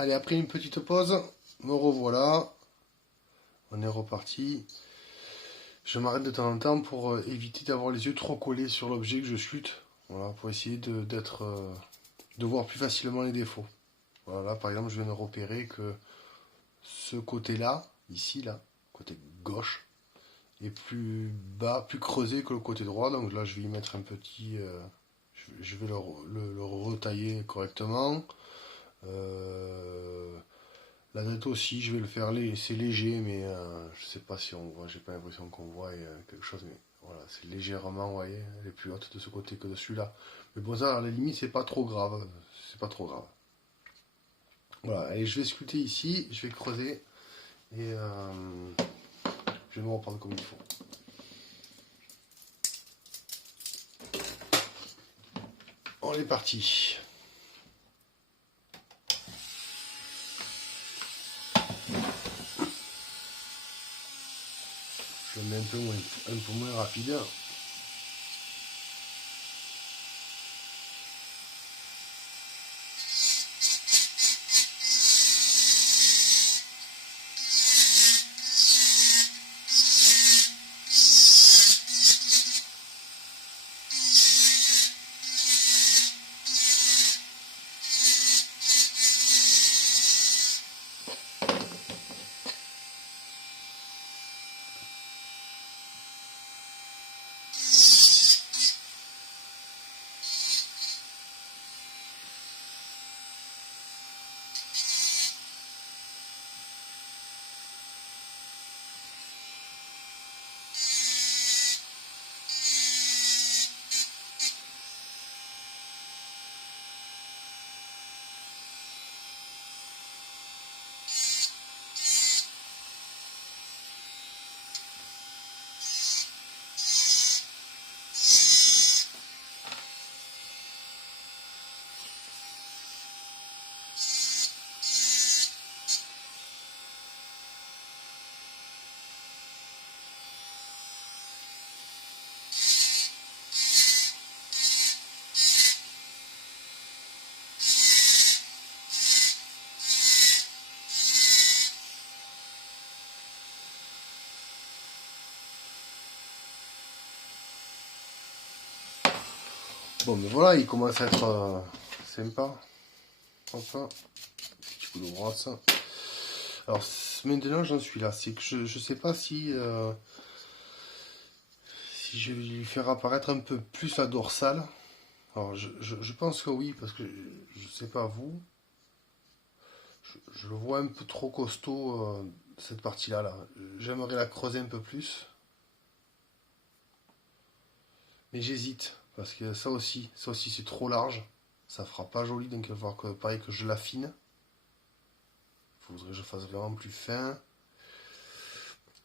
Allez, après une petite pause, me revoilà. On est reparti. Je m'arrête de temps en temps pour éviter d'avoir les yeux trop collés sur l'objet que je scrute. Voilà, pour essayer de voir plus facilement les défauts. Voilà, là, par exemple, je viens de repérer que ce côté-là, ici, là, côté gauche, est plus bas, plus creusé que le côté droit. Donc là, je vais y mettre un petit... je vais le retailler correctement. La tête aussi, je vais le faire, c'est léger, mais je sais pas si on voit, j'ai pas l'impression qu'on voit quelque chose, mais voilà, c'est légèrement, vous voyez, elle est plus haute de ce côté que de celui-là. Mais bon, ça, à la limite, c'est pas trop grave, c'est pas trop grave. Voilà, et je vais sculpter ici, je vais creuser, et je vais me reprendre comme il faut. On est parti. Je le mets un peu moins rapide. Bon, mais voilà, il commence à être sympa. Enfin, petit coup de brosse. Alors, maintenant, j'en suis là. C'est que je sais pas si je vais lui faire apparaître un peu plus la dorsale. Alors, je pense que oui, parce que je sais pas vous. Je le vois un peu trop costaud, cette partie-là. Là. J'aimerais la creuser un peu plus. Mais j'hésite. Parce que ça aussi c'est trop large. Ça fera pas joli, donc il va falloir que, pareil, que je l'affine. Il faudrait que je fasse vraiment plus fin.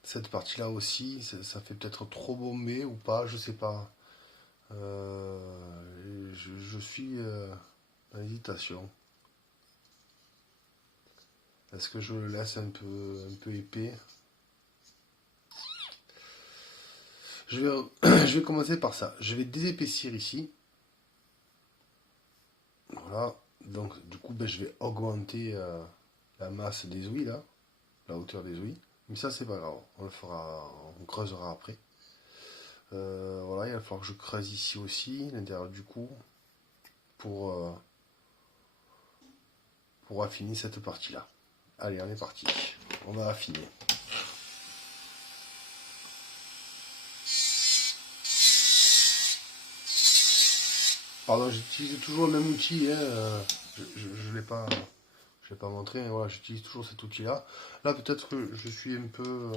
Cette partie-là aussi, ça fait peut-être trop bombé ou pas, je sais pas. Je suis en hésitation. Est-ce que je le laisse un peu épais? Je vais commencer par ça. Je vais désépaissir ici. Voilà. Donc du coup, ben, je vais augmenter la masse des ouïes là, la hauteur des ouïes. Mais ça, c'est pas grave. On le fera, on creusera après. Voilà, il va falloir que je creuse ici aussi, l'intérieur du cou, pour, pour affiner cette partie-là. Allez, on est parti. On va affiner. Pardon, j'utilise toujours le même outil. Hein, je ne l'ai pas montré, mais voilà, j'utilise toujours cet outil-là. Là, peut-être que je suis un peu...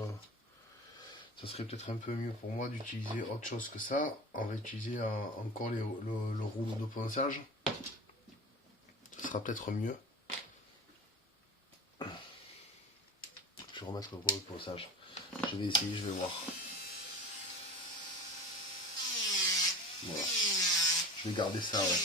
ça serait peut-être un peu mieux pour moi d'utiliser autre chose que ça. On va utiliser encore le rouleau de ponçage. Ce sera peut-être mieux. Je vais remettre le rouleau de ponçage. Je vais essayer, je vais voir. Voilà. Je vais garder ça, ouais.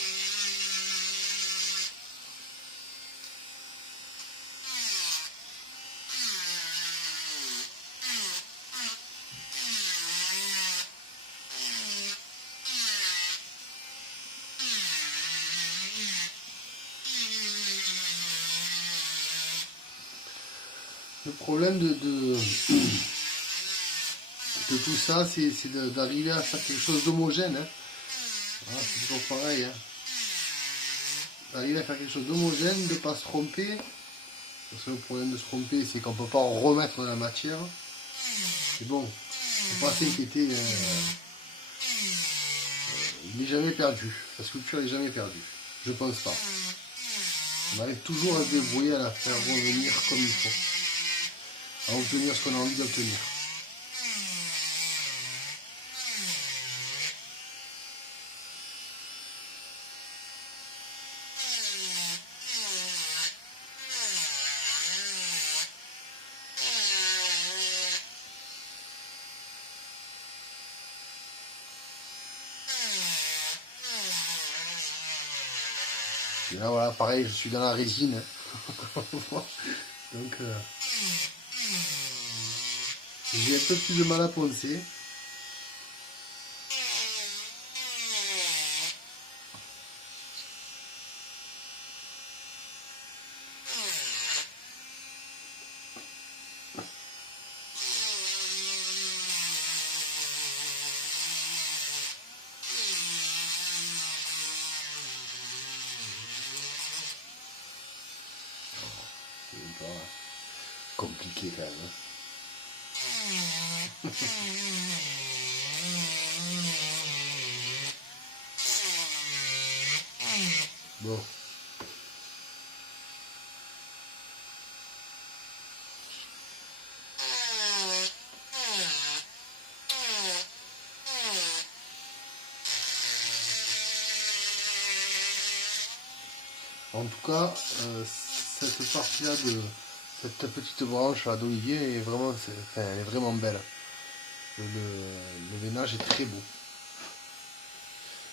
Le problème de tout ça, c'est d'arriver à faire quelque chose d'homogène. Hein. Voilà, c'est toujours pareil. Hein. D'arriver à faire quelque chose d'homogène, de ne pas se tromper. Parce que le problème de se tromper, c'est qu'on ne peut pas en remettre dans la matière. Mais bon, il ne faut pas s'inquiéter. Il n'est jamais perdu. La sculpture n'est jamais perdue. Je pense pas. On arrive toujours à se débrouiller, à la faire revenir comme il faut. À obtenir ce qu'on a envie d'obtenir. Et là, voilà, pareil, je suis dans la résine. Donc, j'ai un peu plus de mal à poncer. C'est pas compliqué quand même. Hein. Bon. En tout cas, cette partie-là de cette petite branche d'olivier est vraiment, elle est vraiment belle. Le veinage est très beau.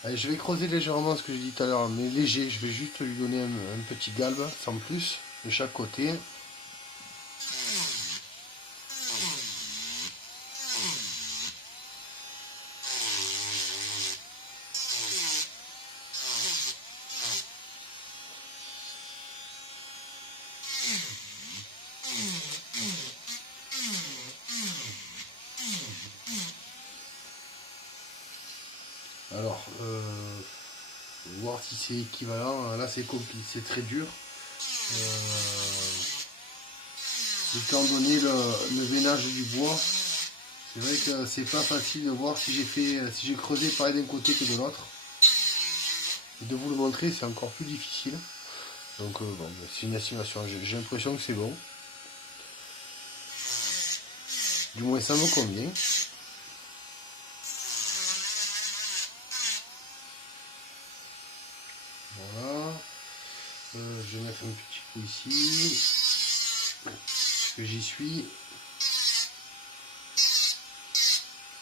Allez, je vais creuser légèrement ce que j'ai dit tout à l'heure, mais léger. Je vais juste lui donner un petit galbe, sans plus, de chaque côté. Alors, voir si c'est équivalent. Là, c'est compliqué, c'est très dur. Étant donné le veinage du bois, c'est vrai que c'est pas facile de voir si j'ai creusé pareil d'un côté que de l'autre. Et de vous le montrer, c'est encore plus difficile. Donc bon, c'est une estimation. J'ai l'impression que c'est bon. Du moins, ça me convient. Voilà. Je vais mettre un petit coup ici. Parce que j'y suis.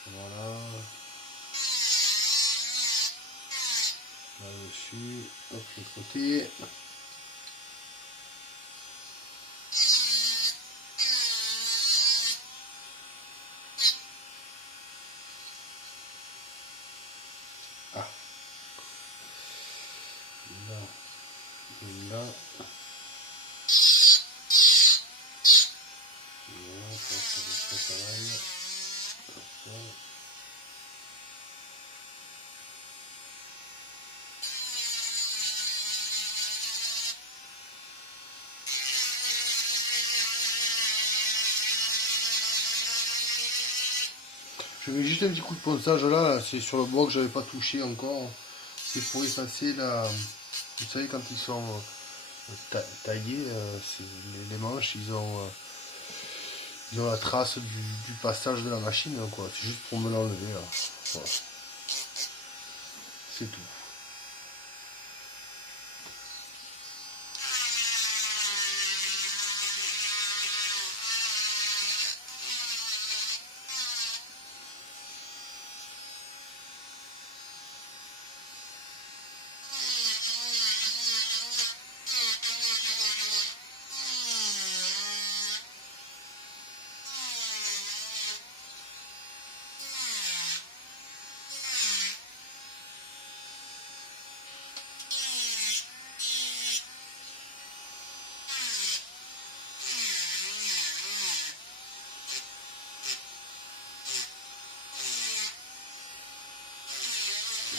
Voilà. Là-dessus. Hop, l'autre côté. Ah. Là. Et là. Voilà, ça va être pareil. Hop. Je mets juste un petit coup de ponçage là, c'est sur le bois que j'avais pas touché encore. C'est pour effacer la. Vous savez quand ils sont taillés, les manches, ils ont la trace du passage de la machine, quoi. C'est juste pour me l'enlever là. Voilà. C'est tout.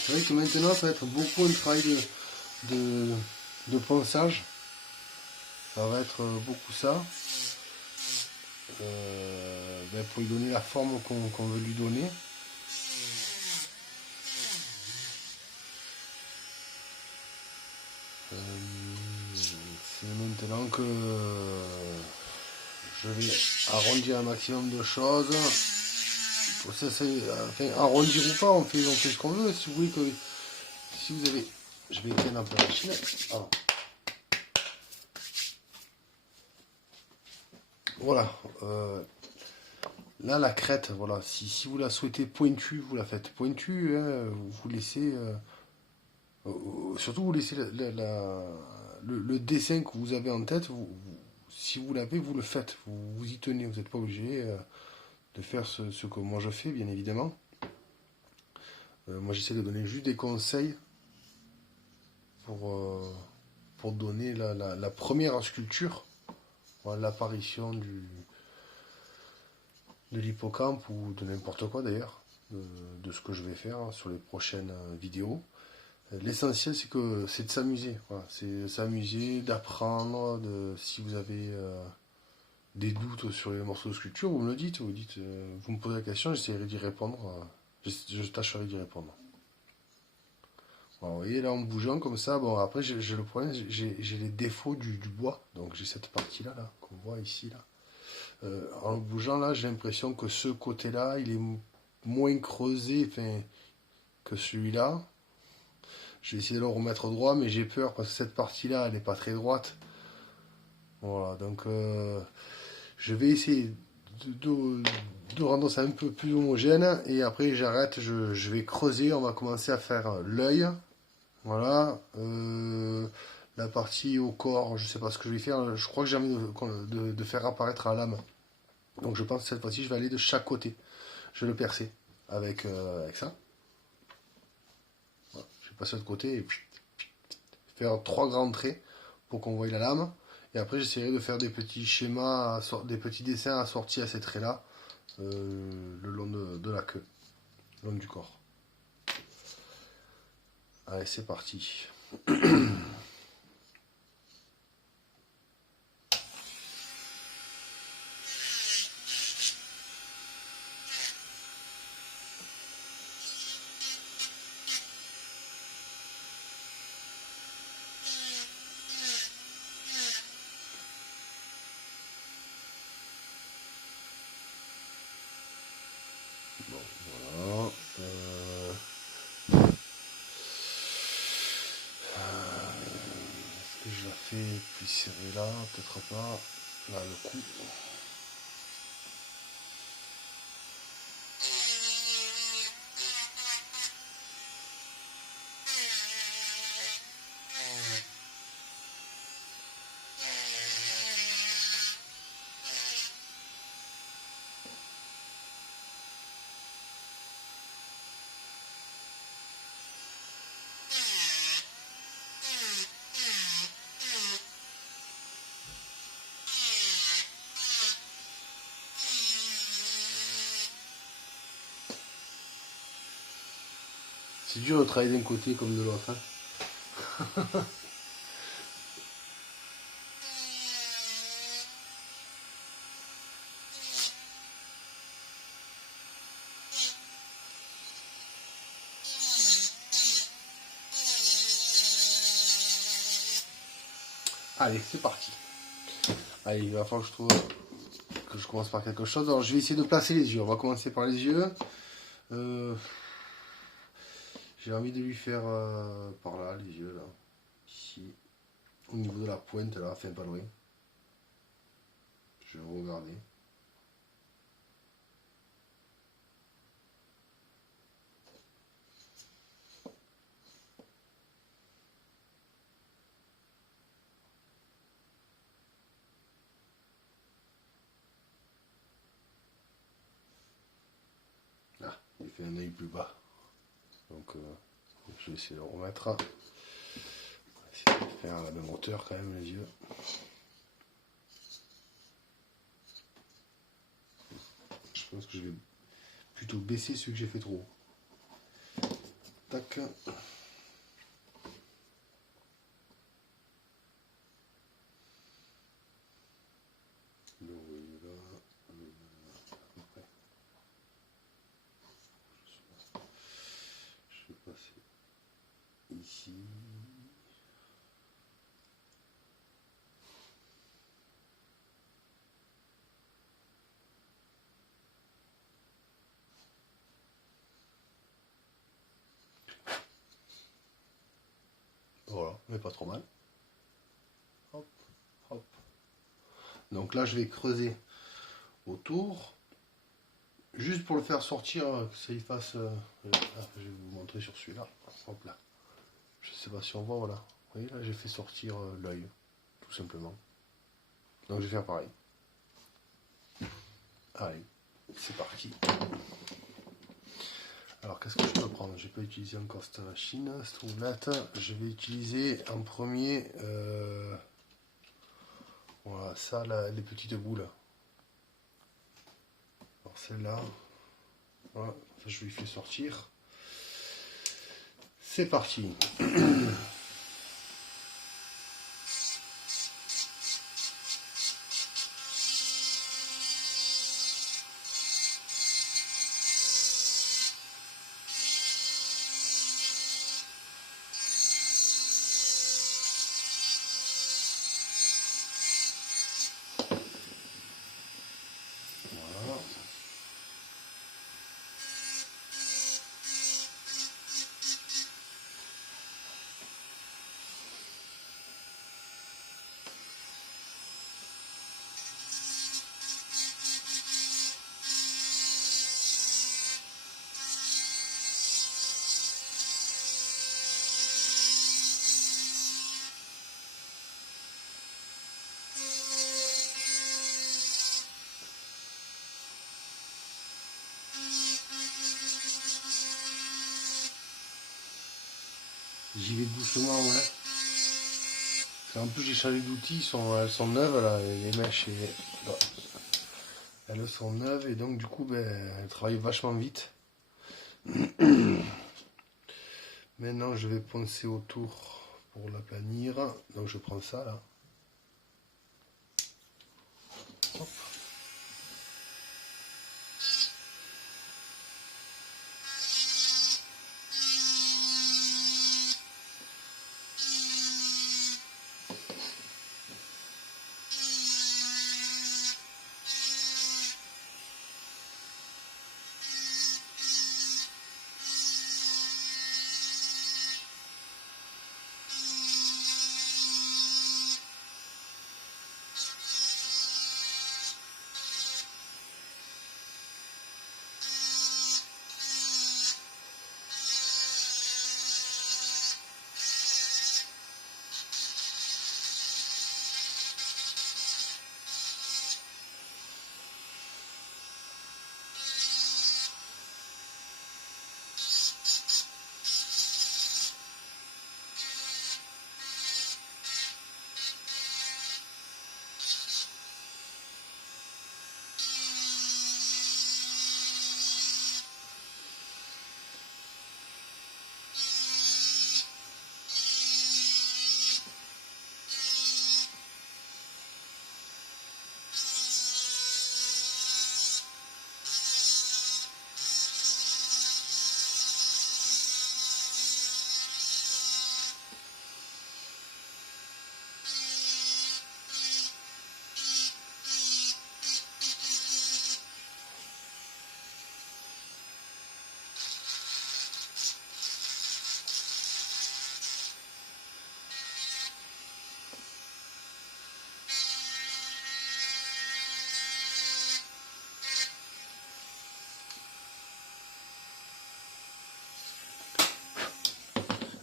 C'est vrai que maintenant ça va être beaucoup un travail de ponçage. Ça va être beaucoup ça. Pour lui donner la forme qu'on veut lui donner. C'est maintenant que je vais arrondir un maximum de choses. Enfin, arrondir ou pas, on fait ce qu'on veut. Si vous voulez que. Si vous avez. Je vais éteindre un peu la machine. Alors. Voilà. Là, la crête, voilà. Si vous la souhaitez pointue, vous la faites pointue. Hein, vous laissez. Surtout, vous laissez le dessin que vous avez en tête. Si vous l'avez, vous le faites. Vous y tenez. Vous n'êtes pas obligé de faire ce que moi je fais, bien évidemment. Moi, j'essaie de donner juste des conseils pour donner la première sculpture, voilà, l'apparition de l'hippocampe ou de n'importe quoi d'ailleurs, de ce que je vais faire sur les prochaines vidéos. L'essentiel, c'est de s'amuser. Voilà. C'est de s'amuser, d'apprendre. Si vous avez des doutes sur les morceaux de sculpture, vous me le dites. Vous me posez la question, j'essaierai d'y répondre. Je tâcherai d'y répondre. Voilà, vous voyez, là, en bougeant comme ça, bon, après, j'ai le problème, j'ai les défauts du bois. Donc, j'ai cette partie-là, là, qu'on voit ici, là. En bougeant, là, j'ai l'impression que ce côté-là, il est moins creusé, enfin, que celui-là. Je vais essayer de le remettre droit, mais j'ai peur parce que cette partie-là, elle n'est pas très droite. Voilà, donc je vais essayer de rendre ça un peu plus homogène. Et après, j'arrête, je vais creuser. On va commencer à faire l'œil. Voilà. La partie au corps, je sais pas ce que je vais faire. Je crois que j'ai envie de faire apparaître la lame. Donc je pense que cette fois-ci, je vais aller de chaque côté. Je vais le percer avec ça. Voilà. Je vais passer de l'autre côté et puis faire 3 grands traits pour qu'on voie la lame. Et après, j'essaierai de faire des petits schémas, des petits dessins assortis à ces traits-là, le long de la queue, le long du corps. Allez, c'est parti. Bon, voilà. Est-ce que je la fais plus serrée là? Peut-être pas. Là, le cou. C'est dur de travailler d'un côté comme de l'autre. Hein. Allez, c'est parti. Allez, il va falloir que je trouve que je commence par quelque chose. Alors, je vais essayer de placer les yeux. On va commencer par les yeux. J'ai envie de lui faire par là, les yeux, là. Ici. Au niveau de la pointe, là, enfin pas loin. Je vais regarder. Ah, il fait un œil plus bas. Donc, je vais essayer de le remettre. On va essayer de faire à la même hauteur quand même, les yeux. Je pense que je vais plutôt baisser celui que j'ai fait trop haut. Tac. Donc, là, après. Je vais passer ici. Voilà, mais pas trop mal. Hop, hop. Donc là, je vais creuser autour, juste pour le faire sortir, que ça y fasse. Je vais vous montrer sur celui-là. Hop là. Je sais pas si on voit, voilà. Vous voyez, là, j'ai fait sortir l'œil, tout simplement. Donc je vais faire pareil. Allez, c'est parti. Alors qu'est-ce que je peux prendre? Je vais pas utiliser encore cette machine, cette troublette. Je vais utiliser en premier voilà, ça, là, les petites boules. Alors celle-là, voilà, je lui fais sortir. C'est parti. Voilà. J'y vais doucement, ouais. En plus, j'ai changé d'outil, elles sont neuves, là, les mèches, elles sont neuves, et donc, du coup, ben, elles travaillent vachement vite. Maintenant, je vais poncer autour pour l'aplanir. Donc, je prends ça, là. Hop.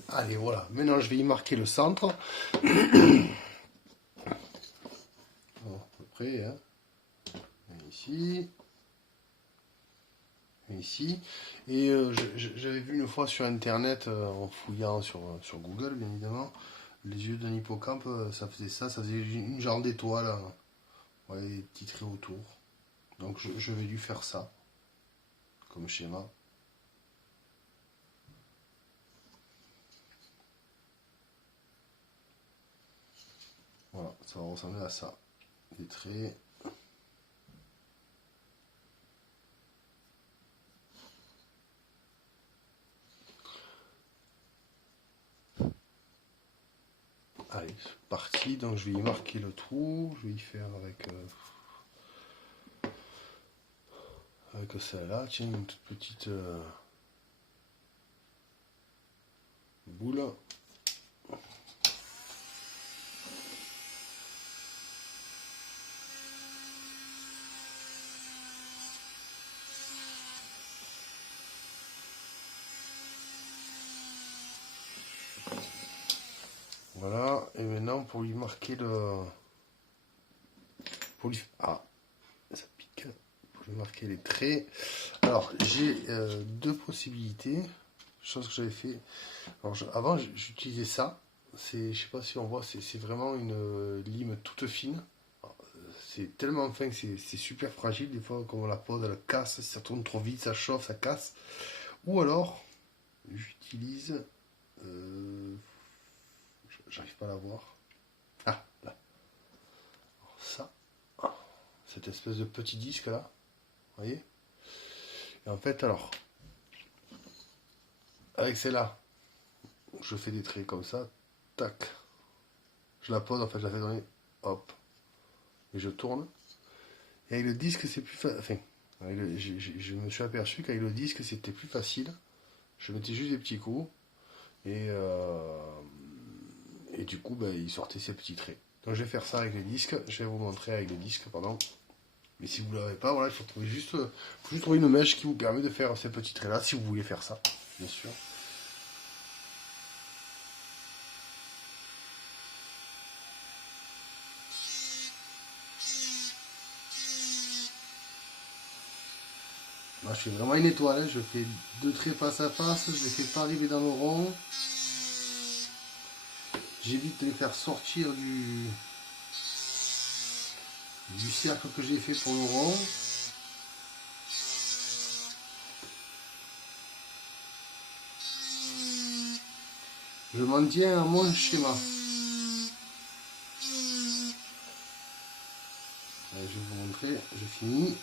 Allez, voilà. Maintenant, je vais y marquer le centre. Bon, à peu près, hein. Et ici. Et ici. Et j'avais vu une fois sur Internet, en fouillant sur Google, bien évidemment, les yeux d'un hippocampe, ça faisait ça. Ça faisait une genre d'étoile, hein. Ouais, titré autour. Donc, je vais lui faire ça, comme schéma. Voilà, ça va ressembler à ça. Des traits. Allez, c'est parti. Donc je vais y marquer le trou. Je vais y faire avec celle-là. Tiens, une toute petite boule. Voilà, et maintenant pour lui marquer le... Ah, ça pique. Pour lui marquer les traits. Alors, j'ai deux possibilités. Chose que j'avais fait. Alors, avant, j'utilisais ça. Je sais pas si on voit, c'est vraiment une lime toute fine. C'est tellement fin que c'est super fragile. Des fois, quand on la pose, elle casse. Si ça tourne trop vite, ça chauffe, ça casse. Ou alors, j'utilise... J'arrive pas à la voir. Ah, là. Alors, ça. Cette espèce de petit disque là. Vous voyez? Et en fait, alors, avec celle-là, je fais des traits comme ça. Tac. Je la pose, en fait, je la fais donner. Hop. Et je tourne. Et avec le disque, c'est plus facile. Enfin, je me suis aperçu qu'avec le disque, c'était plus facile. Je mettais juste des petits coups. Et, et du coup, ben, il sortait ces petits traits. Donc je vais faire ça avec les disques. Je vais vous montrer avec les disques, pardon. Mais si vous ne l'avez pas, voilà, il faut juste trouver une mèche qui vous permet de faire ces petits traits là, si vous voulez faire ça, bien sûr. Là, je fais vraiment une étoile, hein. Je fais deux traits face à face, je les fais pas arriver dans le rond. J'évite de les faire sortir du cercle que j'ai fait pour le rond. Je m'en tiens à mon schéma. Allez, je vais vous montrer, je finis.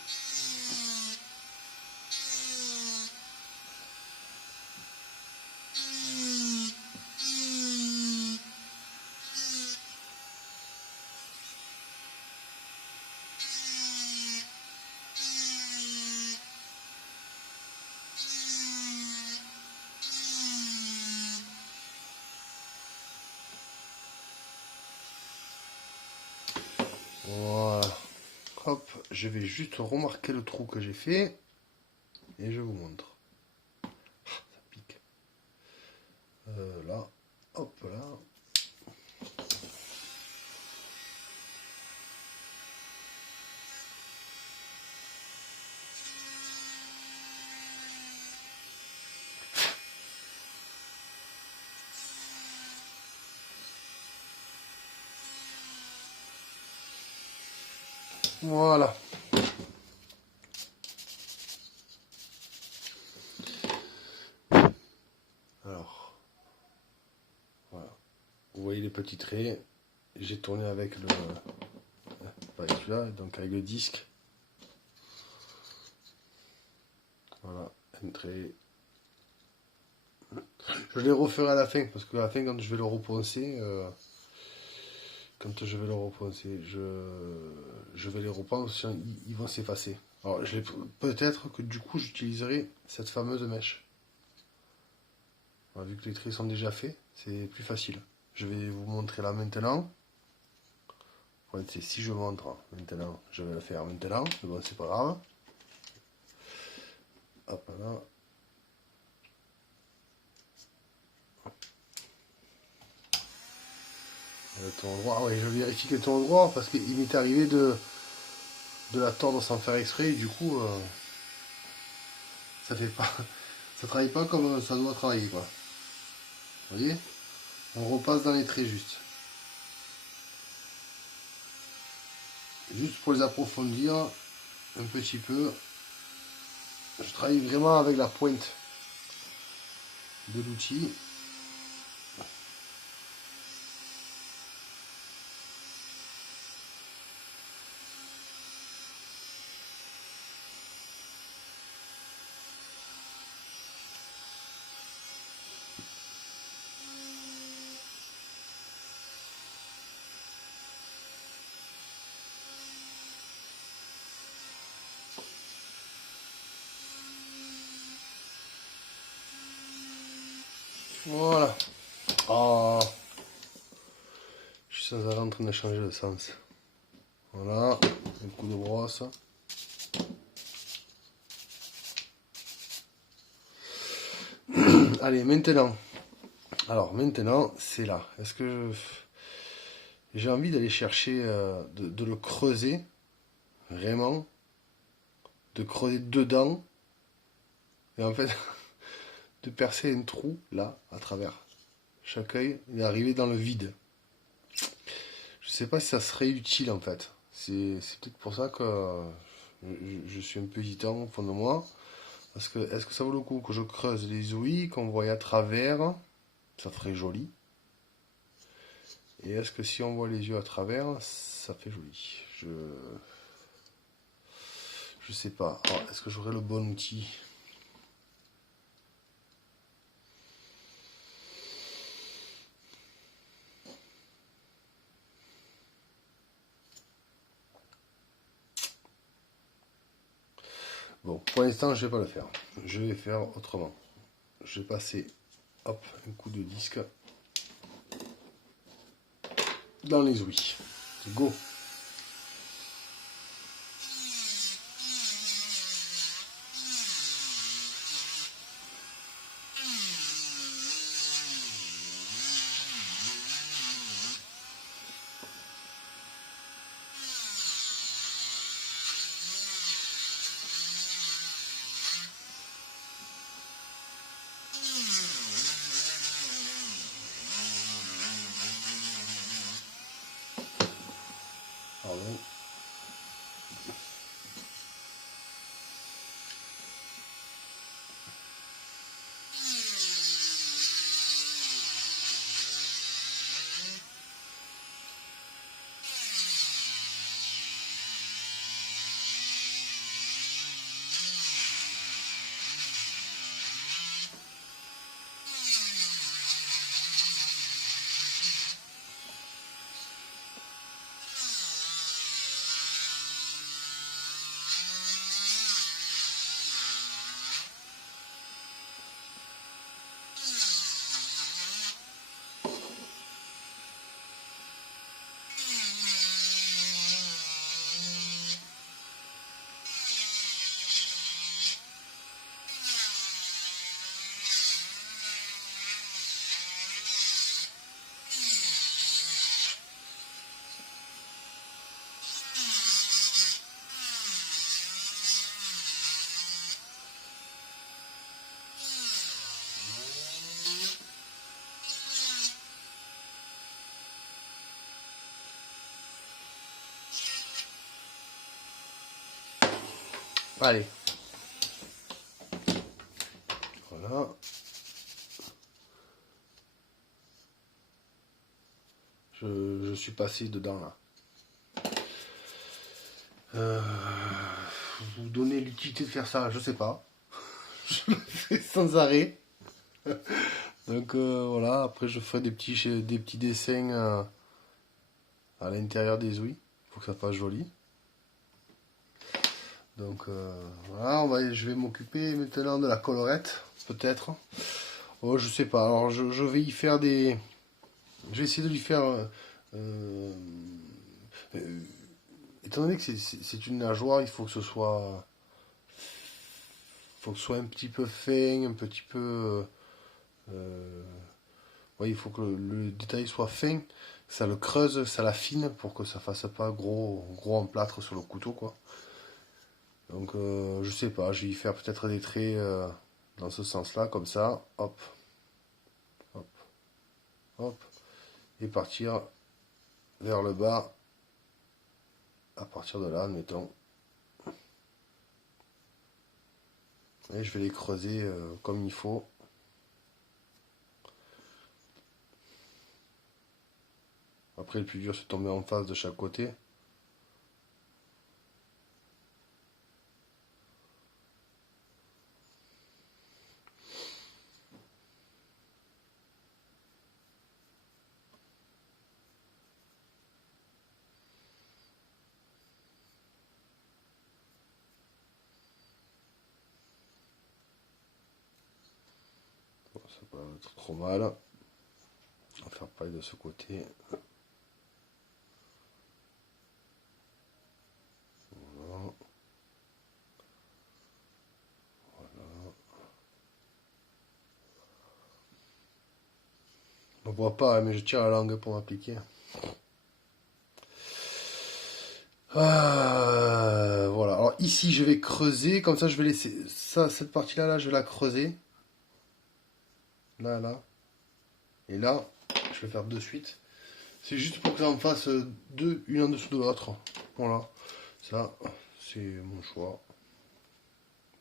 Voilà. Hop, je vais juste remarquer le trou que j'ai fait. Et je vous montre. Ça pique. Là, hop là. Voilà. Alors, voilà. Vous voyez les petits traits. J'ai tourné avec le... Pas avec celui-là, donc avec le disque. Voilà, un trait. Je les referai à la fin, parce qu'à la fin, quand je vais le reponcer, je vais les repenser, ils vont s'effacer. Alors, peut-être que du coup, j'utiliserai cette fameuse mèche. Voilà, vu que les traits sont déjà faits, c'est plus facile. Je vais vous montrer là maintenant. C'est si je montre maintenant, je vais le faire maintenant, mais bon, c'est pas grave. Hop là. Le tour droit, ouais, je vérifie que le tour droit parce qu'il m'est arrivé de la tordre sans faire exprès et du coup ça fait pas ça travaille pas comme ça doit travailler quoi. Vous voyez? On repasse dans les traits juste. Juste pour les approfondir un petit peu. Je travaille vraiment avec la pointe de l'outil. Voilà. Oh, je suis sans arrêt en train de changer de sens. Voilà, un coup de brosse. Allez, maintenant. Alors, maintenant, c'est là. Est-ce que j'ai envie d'aller chercher, de le creuser, vraiment, de creuser dedans, et en fait, de percer un trou, là, à travers. Chaque œil, il est arrivé dans le vide. Je sais pas si ça serait utile, en fait. C'est peut-être pour ça que je suis un peu hésitant au fond de moi. Parce que, est-ce que ça vaut le coup que je creuse les ouïes, qu'on voit à travers? Ça ferait joli. Et est-ce que si on voit les yeux à travers, ça fait joli? Je sais pas. Alors, est-ce que j'aurai le bon outil? Bon, pour l'instant, je vais pas le faire. Je vais faire autrement. Je vais passer, hop, un coup de disque dans les ouïes. Go! Pardon. Allez. Voilà. Je suis passé dedans là. Vous donnez l'utilité de faire ça, je sais pas. Je le fais sans arrêt. Donc voilà, après je ferai des petits dessins à l'intérieur des ouïes. Faut que ça fasse joli. Donc voilà, je vais m'occuper maintenant de la collerette, peut-être. Oh, je sais pas. Alors je vais y faire des. Je vais essayer de lui faire. Euh, euh, Étant donné que c'est une nageoire, il faut que ce soit. Faut que ce soit un petit peu fin, un petit peu. Ouais, il faut que le détail soit fin, que ça le creuse, ça l'affine pour que ça fasse pas gros emplâtre sur le couteau, quoi. Donc je sais pas, je vais y faire peut-être des traits dans ce sens-là, comme ça, hop, hop, hop, et partir vers le bas, à partir de là, admettons. Et je vais les creuser comme il faut. Après, le plus dur, c'est de tomber en face de chaque côté. Bon, ça c'est pas trop mal. On va faire pareil de ce côté. Voilà. Voilà. On ne voit pas, mais je tire la langue pour m'appliquer. Voilà. Alors ici, je vais creuser. Comme ça, je vais laisser ça, cette partie-là, là, je vais la creuser. Là, là. Et là, je vais faire de suite. C'est juste pour que ça en fasse deux, une en dessous de l'autre. Voilà. Ça, c'est mon choix.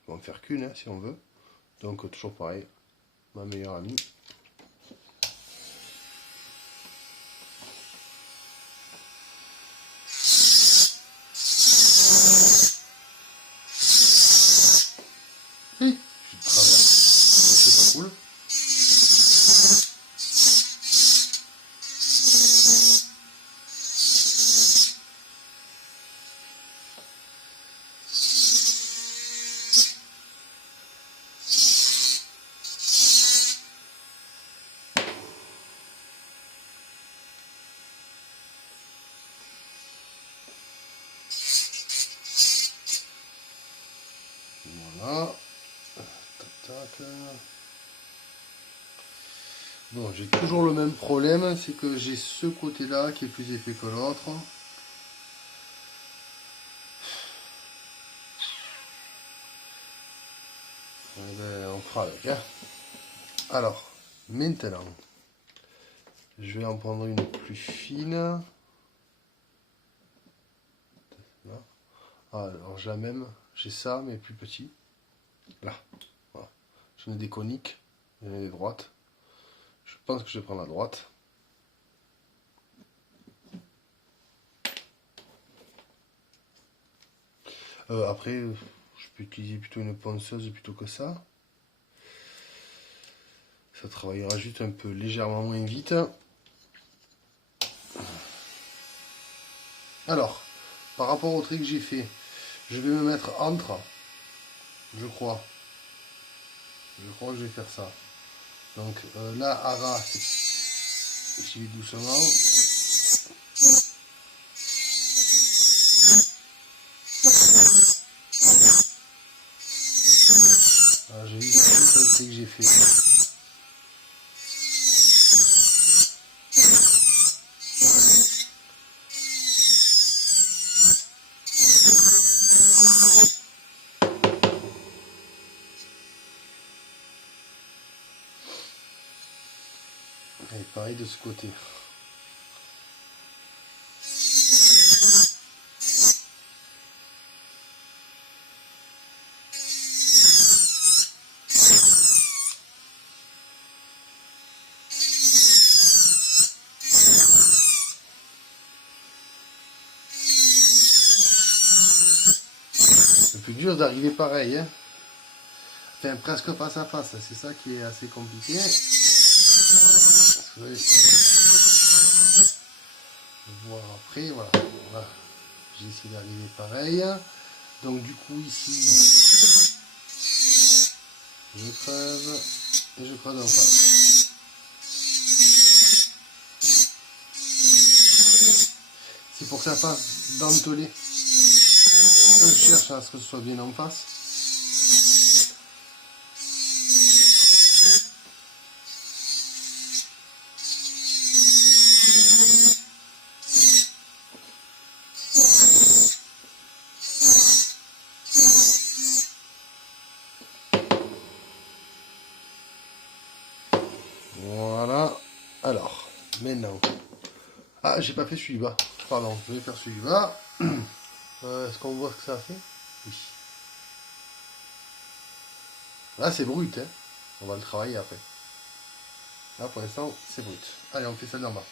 On va en faire qu'une, hein, si on veut. Donc, toujours pareil. Ma meilleure amie. Oui, je suis de travers. Ça, c'est pas cool. Voilà. Tac, tac. Bon, j'ai toujours le même problème, c'est que j'ai ce côté-là qui est plus épais que l'autre. Eh ben, on fera avec, hein. Alors, maintenant, je vais en prendre une plus fine. Là. Ah, alors j'ai la même, j'ai ça, mais plus petit. Là, voilà. J'en ai des coniques, j'en ai des droites. Je pense que je vais prendre la droite. Après, je peux utiliser plutôt une ponceuse plutôt que ça. Ça travaillera juste un peu légèrement moins vite. Alors, par rapport au trait que j'ai fait, je vais me mettre entre, je crois. Je crois que je vais faire ça. Donc là, à ras, j'y vais doucement. Alors, j'ai vu le trait que j'ai fait. Et pareil de ce côté. C'est plus dur d'arriver pareil, hein. Enfin, presque face à face, c'est ça qui est assez compliqué. Je vais voir après, voilà. Voilà. J'ai essayé d'arriver pareil. Donc du coup ici, je creuse et je creuse en face. C'est pour que ça fasse dentelé. Je cherche à ce que ce soit bien en face. Voilà. Alors, maintenant. Ah, j'ai pas fait celui bas. Pardon, je vais faire celui bas. Est-ce qu'on voit ce que ça a fait? Oui. Là, c'est brut, hein. On va le travailler après. Là, pour l'instant, c'est brut. Allez, on fait ça d'en bas.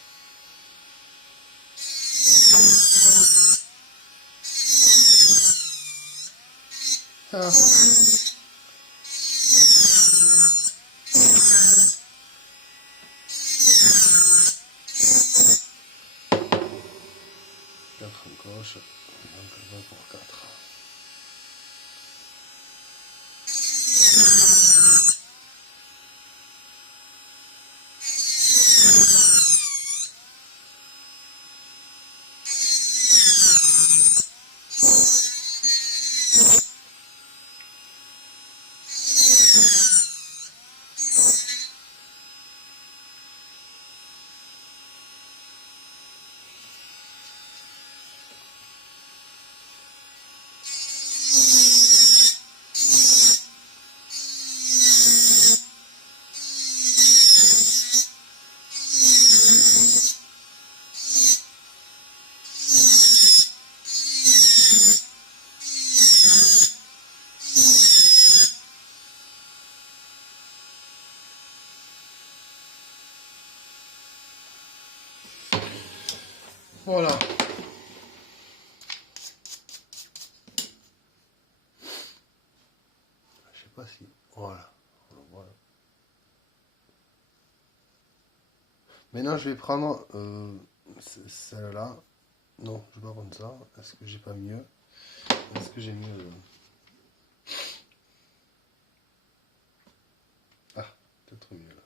Ah. Quatre en gauche, donc 20 pour 4. Voilà. Je sais pas si... Voilà. Voilà. Maintenant, je vais prendre celle-là. Non, je vais pas prendre ça. Est-ce que j'ai pas mieux? Est-ce que j'ai mieux? Ah, peut-être mieux là.